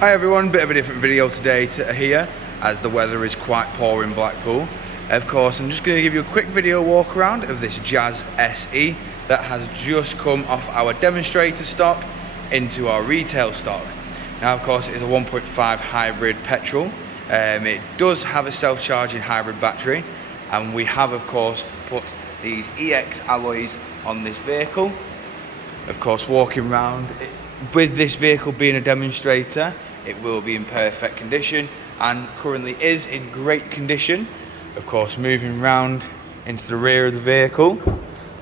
Hi everyone, bit of a different video today here as the weather is quite poor in Blackpool. Of course, I'm just going to give you a quick video walk around of this Jazz SE that has just come off our demonstrator stock into our retail stock. Now of course it is a 1.5 hybrid petrol. It does have a self-charging hybrid battery, and we have of course put these EX alloys on this vehicle. Of course, walking around with this vehicle being a demonstrator, it will be in perfect condition and currently is in great condition. Of course, moving around into the rear of the vehicle,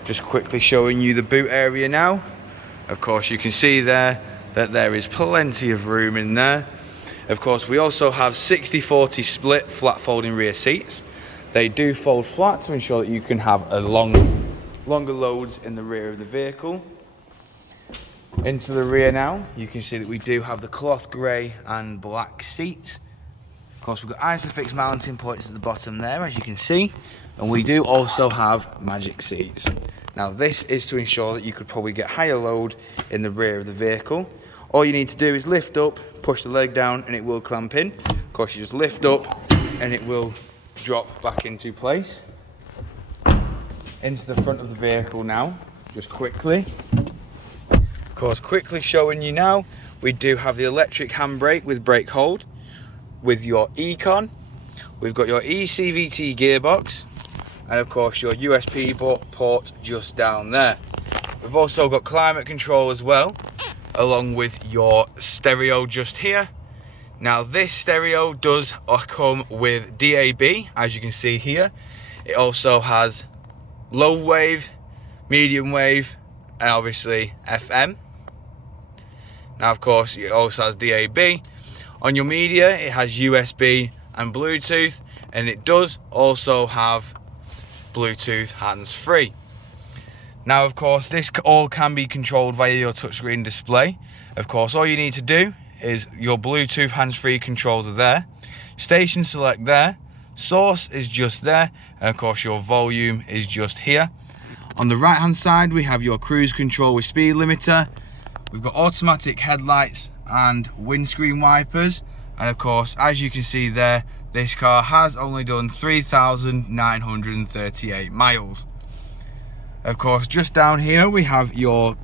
just quickly showing you the boot area now. Of course, you can see there that there is plenty of room in there. Of course, we also have 60-40 split flat folding rear seats. They do fold flat to ensure that you can have a longer loads in the rear of the vehicle. Into the rear now, you can see that we do have the cloth grey and black seats. Of course, we've got Isofix mounting points at the bottom there, as you can see, and we do also have magic seats. Now this is to ensure that you could probably get higher load in the rear of the vehicle. All you need to do is lift up, push the leg down, and it will clamp in. Of course, you just lift up and it will drop back into place. Into the front of the vehicle now, just quickly. Of course, quickly showing you now, we do have the electric handbrake with brake hold, with your Econ. We've got your eCVT gearbox, and of course your USB port just down there. We've also got climate control as well, along with your stereo just here. Now this stereo does come with DAB, as you can see here. It also has low wave, medium wave, and obviously FM. Now of course it also has DAB. On your media it has USB and Bluetooth, and it does also have Bluetooth hands-free. Now of course this all can be controlled via your touchscreen display. Of course all you need to do is your Bluetooth hands-free controls are there, station select there, source is just there, and of course your volume is just here. On the right hand side we have your cruise control with speed limiter. We've got automatic headlights and windscreen wipers, and of course as you can see there, this car has only done 3,938 miles. Of course just down here we have your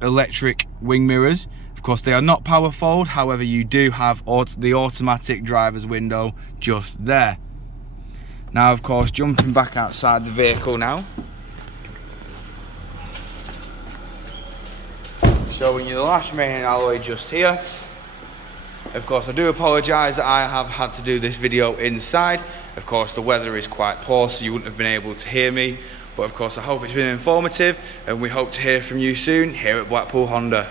electric wing mirrors. Of course they are not power fold, however you do have the automatic driver's window just there. Now of course jumping back outside the vehicle now, showing you the lash main alloy just here. Of course I do apologise that I have had to do this video inside. Of course the weather is quite poor, so you wouldn't have been able to hear me, but of course I hope it's been informative, and we hope to hear from you soon here at Blackpool Honda.